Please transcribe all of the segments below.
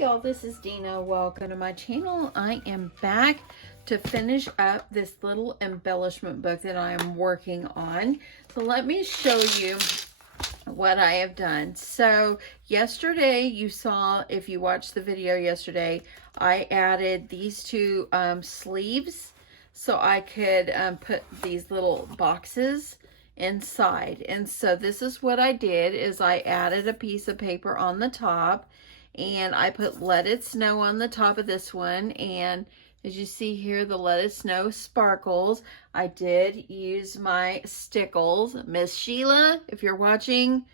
y'all, this is Dina. Welcome to my channel. I am back to finish up this little embellishment book that I am working on. So let me show you what I have done. So yesterday, you saw, if you watched the video yesterday, I added these two sleeves so I could put these little boxes inside. And so this is what I did, is I added a piece of paper on the top, and I put Let It Snow on the top of this one. And as you see here, the Let It Snow sparkles. I did use my stickles. Miss Sheila, if you're watching,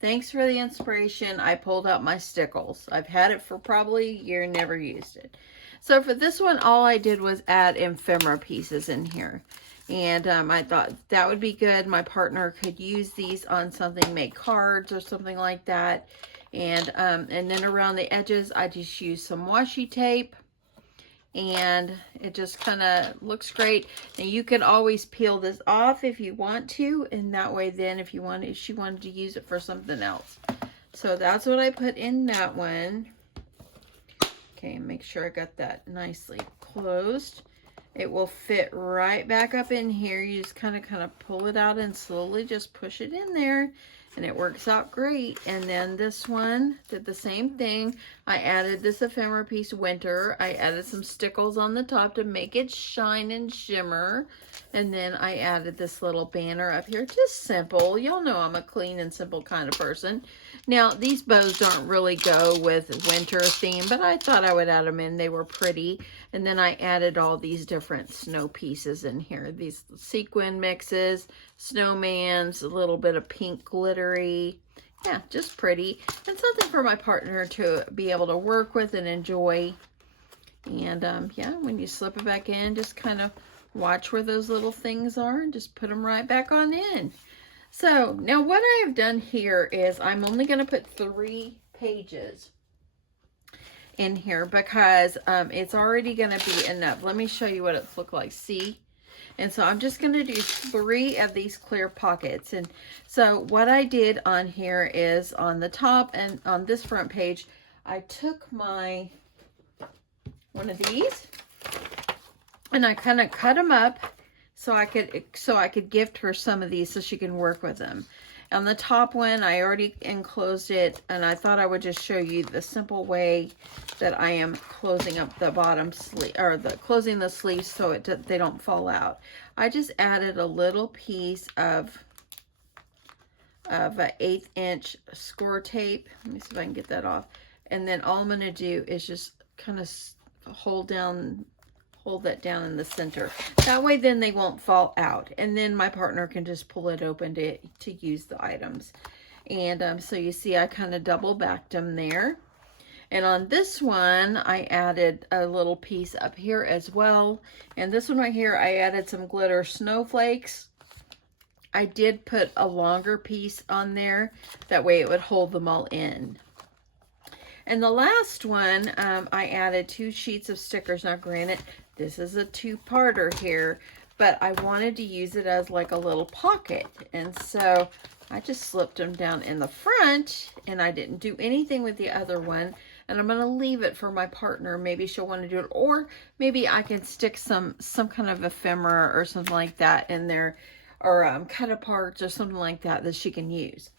thanks for the inspiration. I pulled out my stickles. I've had it for probably a year, never used it. So for this one, all I did was add ephemera pieces in here. And I thought that would be good. My partner could use these on something, make cards or something like that. And then around the edges, I just used some washi tape. And it just kind of looks great. And you can always peel this off if you want to. And that way then, if she wanted to use it for something else. So that's what I put in that one. Okay, make sure I got that nicely closed. It will fit right back up in here. You just kind of pull it out and slowly just push it in there. And it works out great. And then this one did the same thing. I added this ephemera piece, Winter. I added some stickles on the top to make it shine and shimmer. And then I added this little banner up here. Just simple. Y'all know I'm a clean and simple kind of person. Now, these bows don't really go with winter theme, but I thought I would add them in. They were pretty. And then I added all these different snow pieces in here. These sequin mixes, snowmans, a little bit of pink glittery. Yeah, just pretty. And something for my partner to be able to work with and enjoy. And yeah, when you slip it back in, just kind of watch where those little things are and just put them right back on in. So now what I have done here is I'm only going to put 3 pages in here because it's already going to be enough. Let me show you what it's look like. See? And so I'm just going to do 3 of these clear pockets. And so what I did on here is on the top and on this front page, I took one of these and I kind of cut them up so I could gift her some of these so she can work with them. On the top one, I already enclosed it, and I thought I would just show you the simple way that I am closing up the bottom sleeve, or closing the sleeves so they don't fall out. I just added a little piece of an 1/8 inch score tape. Let me see if I can get that off. And then all I'm going to do is just kind of hold that down in the center. That way then they won't fall out. And then my partner can just pull it open to use the items. And so you see I kind of double backed them there. And on this one, I added a little piece up here as well. And this one right here, I added some glitter snowflakes. I did put a longer piece on there. That way it would hold them all in. And the last one, I added 2 sheets of stickers. Now granted, this is a 2-parter here, but I wanted to use it as like a little pocket. And so I just slipped them down in the front, and I didn't do anything with the other one. And I'm going to leave it for my partner. Maybe she'll want to do it, or maybe I can stick some kind of ephemera or something like that in there, or cut aparts or something like that she can use.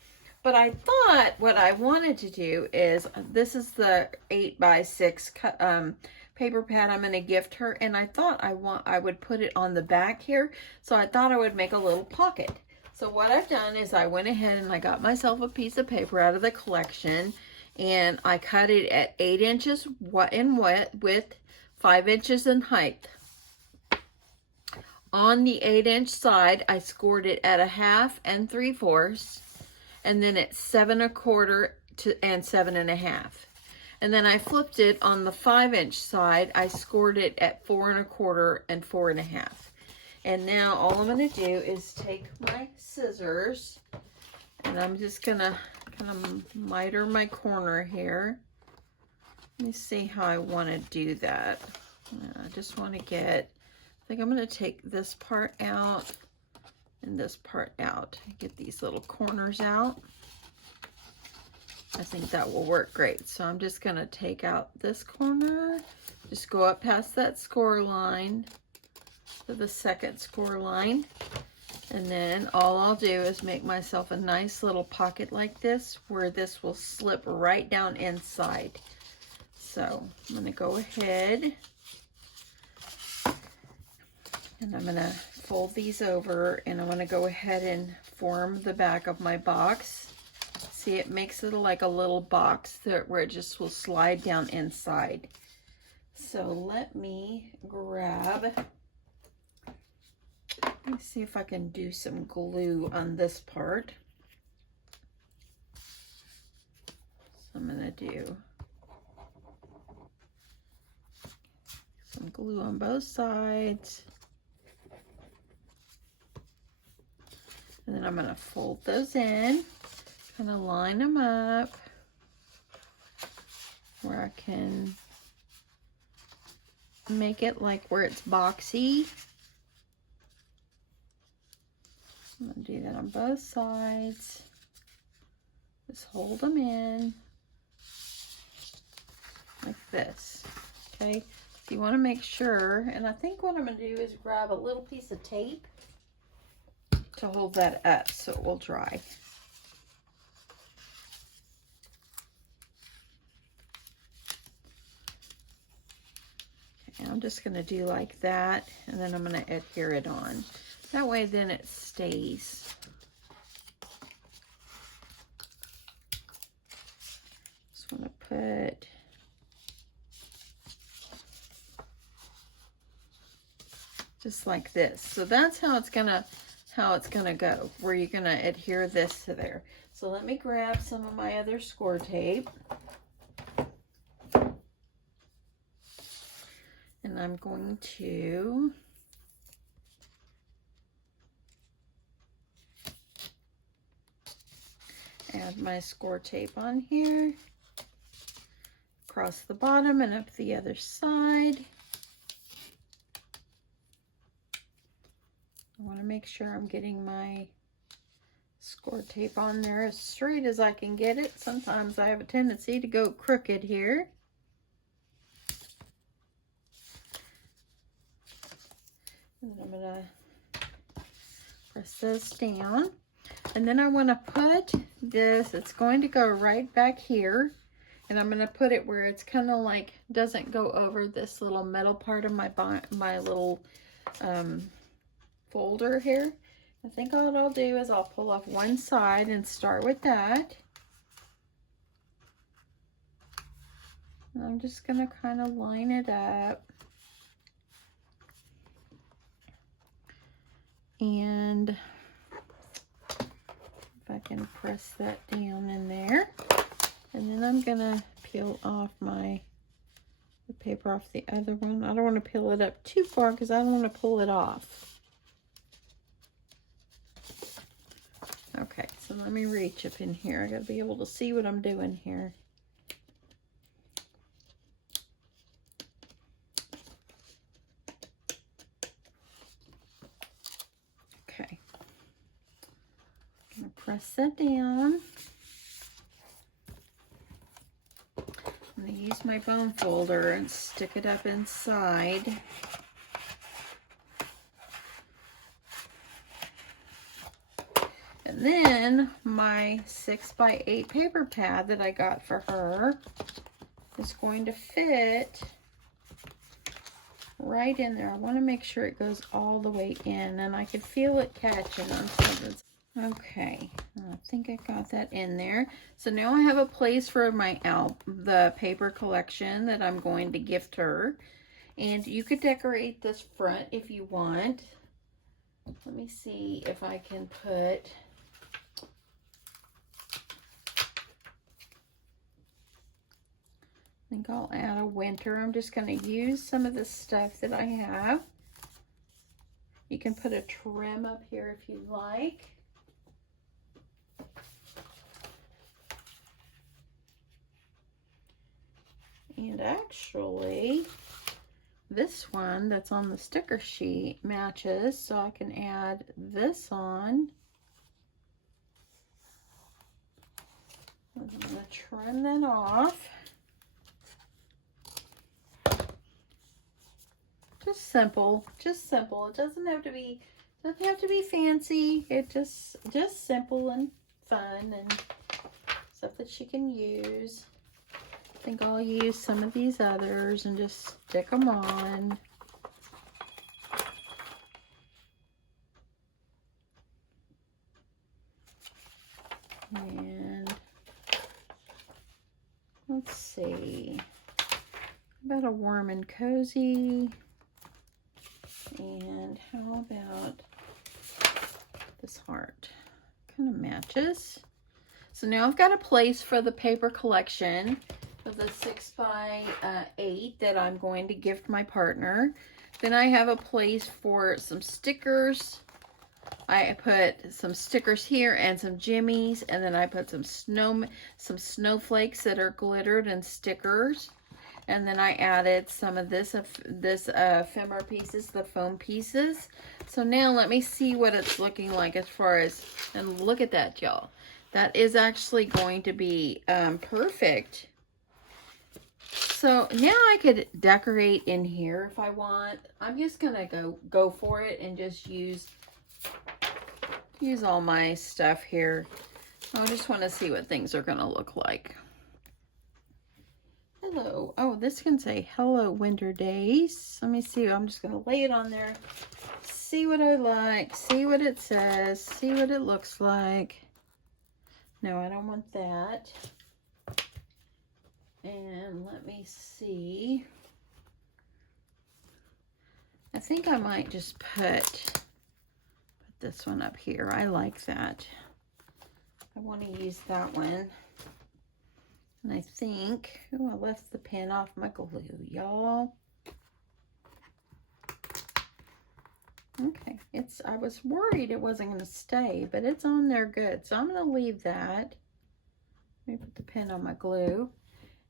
But I thought what I wanted to do is, this is the 8x6 paper pad I'm going to gift her, and I thought I would put it on the back here, so I thought I would make a little pocket. So what I've done is I went ahead and I got myself a piece of paper out of the collection, and I cut it at 8 inches in width, 5 inches in height. On the 8-inch side, I scored it at 1/2 and 3/4. And then at 7 1/4 and 7 1/2. And then I flipped it on the 5-inch side. I scored it at 4 1/4 and 4 1/2. And now all I'm going to do is take my scissors, and I'm just going to kind of miter my corner here. Let me see how I want to do that. I just want to I think I'm going to take this part out and this part out. Get these little corners out. I think that will work great. So I'm just going to take out this corner, just go up past that score line to the second score line. And then all I'll do is make myself a nice little pocket like this where this will slip right down inside. So I'm going to go ahead and I'm going to fold these over, and I'm going to go ahead and form the back of my box. See, it makes it like a little box there where it just will slide down inside. So let me grab, let me see if I can do some glue on this part. So I'm going to do some glue on both sides. And then I'm going to fold those in, kind of line them up where I can make it like where it's boxy. I'm going to do that on both sides. Just hold them in like this. Okay, so you want to make sure, and I think what I'm going to do is grab a little piece of tape to hold that up so it will dry. Okay, I'm just going to do like that, and then I'm going to adhere it on. That way then it stays. Just want to put just like this. So that's how it's gonna go, where you're gonna adhere this to there. So let me grab some of my other score tape, and I'm going to add my score tape on here, across the bottom and up the other side. I want to make sure I'm getting my score tape on there as straight as I can get it. Sometimes I have a tendency to go crooked here. And then I'm going to press this down. And then I want to put this, it's going to go right back here. And I'm going to put it where it's kind of like, doesn't go over this little metal part of my little folder here. I think what I'll do is I'll pull off one side and start with that. And I'm just going to kind of line it up. And if I can press that down in there. And then I'm going to peel off the paper off the other one. I don't want to peel it up too far because I don't want to pull it off. Okay, so let me reach up in here. I gotta be able to see what I'm doing here. Okay. I'm gonna press that down. I'm gonna use my bone folder and stick it up inside. And then my 6x8 paper pad that I got for her is going to fit right in there. I want to make sure it goes all the way in, and I could feel it catching on something. Okay, I think I got that in there. So now I have a place for the paper collection that I'm going to gift her. And you could decorate this front if you want. Let me see if I can put... I think I'll add a winter. I'm just going to use some of the stuff that I have. You can put a trim up here if you'd like. And actually, this one that's on the sticker sheet matches, so I can add this on. I'm going to trim that off. Just simple, just simple. It doesn't have to be fancy. It just simple and fun and stuff that she can use. I think I'll use some of these others and just stick them on. And let's see, how about a warm and cozy? And how about this heart? Kind of matches. So now I've got a place for the paper collection of the 6x8 that I'm going to gift my partner. Then I have a place for some stickers. I put some stickers here and some jimmies, and then I put some snowflakes that are glittered and stickers. And then I added some of this ephemera pieces, the foam pieces. So now let me see what it's looking like as far as, and look at that, y'all. That is actually going to be perfect. So now I could decorate in here if I want. I'm just gonna go for it and just use all my stuff here. I just want to see what things are gonna look like. Hello. Oh, this can say hello winter days. Let me see. I'm just going to lay it on there. See what I like. See what it says. See what it looks like. No, I don't want that. And let me see. I think I might just put this one up here. I like that. I want to use that one. And I think, oh, I left the pen off my glue, y'all. Okay, I was worried it wasn't going to stay, but it's on there good. So I'm going to leave that. Let me put the pen on my glue.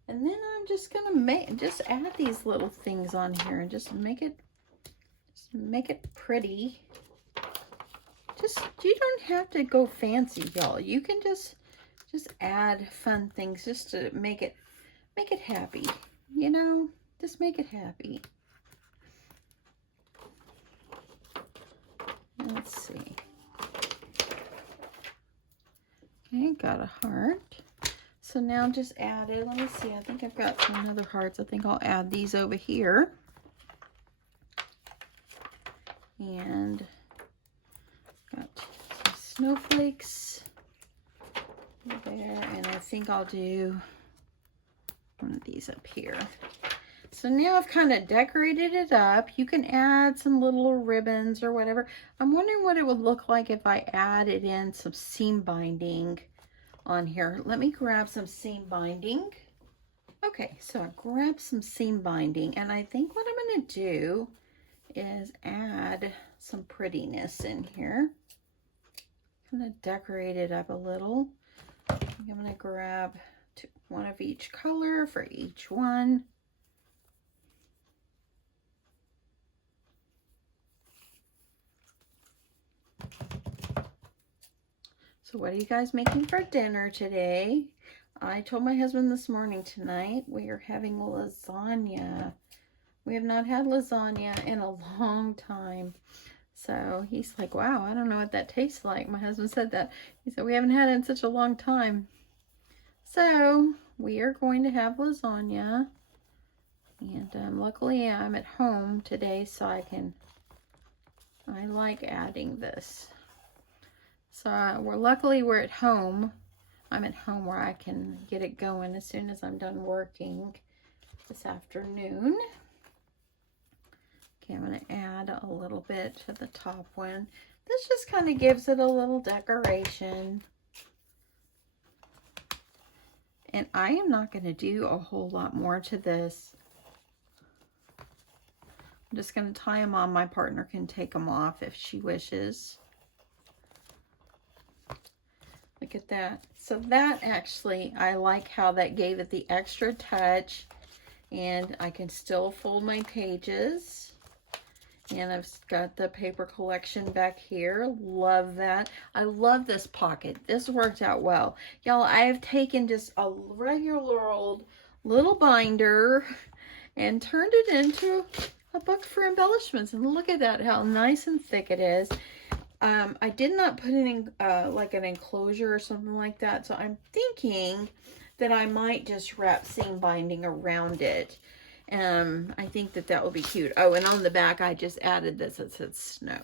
And then I'm just going to add these little things on here and just make it pretty. You don't have to go fancy, y'all. You can just add fun things just to make it happy, you know, just make it happy. Let's see. Okay, got a heart. So now just added, let me see, I think I've got some other hearts. I think I'll add these over here. And got some snowflakes there, and I think I'll do one of these up here. So now I've kind of decorated it up. You can add some little ribbons or whatever. I'm wondering what it would look like if I added in some seam binding on here. Let me grab some seam binding. Okay, so I grabbed some seam binding, and I think what I'm going to do is add some prettiness in here. Kind of decorate it up a little. I'm going to grab one of each color for each one. So what are you guys making for dinner today? I told my husband this morning tonight we are having lasagna. We have not had lasagna in a long time. So he's like, wow, I don't know what that tastes like. My husband said that. He said, we haven't had it in such a long time. So we are going to have lasagna. And luckily I'm at home today, so I like adding this. So luckily we're at home. I'm at home where I can get it going as soon as I'm done working this afternoon. Okay, I'm going to add a little bit to the top one. This just kind of gives it a little decoration. And I am not going to do a whole lot more to this. I'm just going to tie them on. My partner can take them off if she wishes. Look at that. So that actually, I like how that gave it the extra touch. And I can still fold my pages. And I've got the paper collection back here. Love that. I love this pocket. This worked out well. Y'all, I have taken just a regular old little binder and turned it into a book for embellishments. And look at that, how nice and thick it is. I did not put in like an enclosure or something like that. So I'm thinking that I might just wrap seam binding around it. I think that that would be cute. Oh, and on the back, I just added this. It says snow.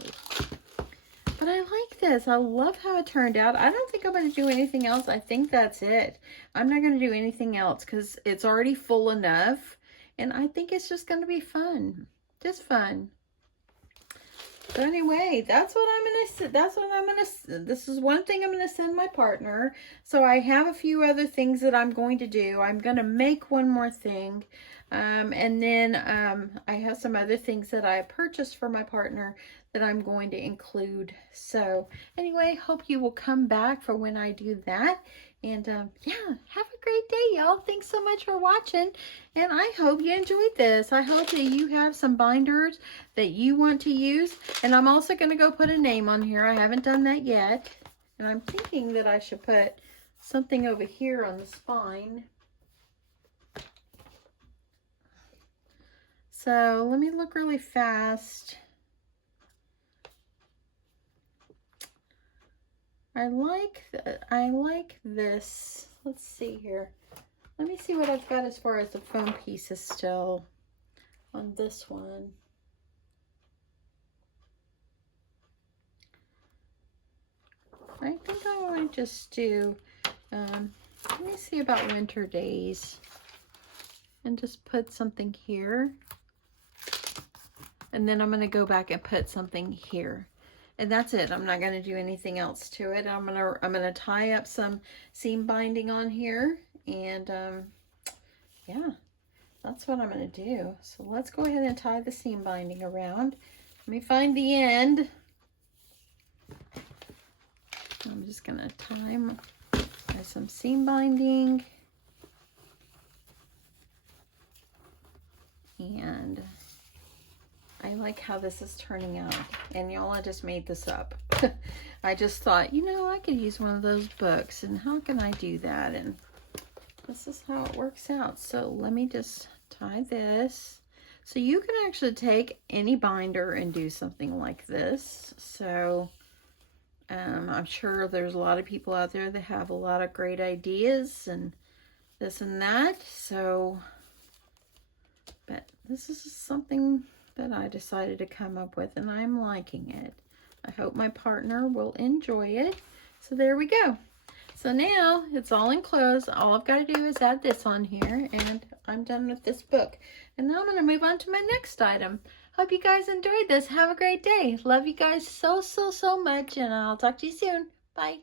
But I like this. I love how it turned out. I don't think I'm going to do anything else. I think that's it. I'm not going to do anything else because it's already full enough. And I think it's just going to be fun. Just fun. So anyway, this is one thing I'm going to send my partner. So I have a few other things that I'm going to do. I'm going to make one more thing. And then I have some other things that I purchased for my partner that I'm going to include. So anyway, hope you will come back for when I do that. And yeah, have a great day, y'all. Thanks so much for watching. And I hope you enjoyed this. I hope that you have some binders that you want to use. And I'm also going to go put a name on here. I haven't done that yet. And I'm thinking that I should put something over here on the spine. So let me look really fast. I like this. Let's see here. Let me see what I've got as far as the foam pieces still on this one. I think I might just do, let me see about winter days and just put something here. And then I'm going to go back and put something here. And that's it. I'm not going to do anything else to it. I'm going to tie up some seam binding on here. And yeah, that's what I'm going to do. So let's go ahead and tie the seam binding around. Let me find the end. I'm just going to tie some seam binding. And I like how this is turning out. And y'all, I just made this up. I just thought, you know, I could use one of those books. And how can I do that? And this is how it works out. So let me just tie this. So you can actually take any binder and do something like this. So I'm sure there's a lot of people out there that have a lot of great ideas and this and that. So, but this is something that I decided to come up with, and I'm liking it. I hope my partner will enjoy it. So there we go. So now it's all enclosed. All I've got to do is add this on here, and I'm done with this book. And now I'm going to move on to my next item. Hope you guys enjoyed this. Have a great day. Love you guys so much, and I'll talk to you soon. Bye.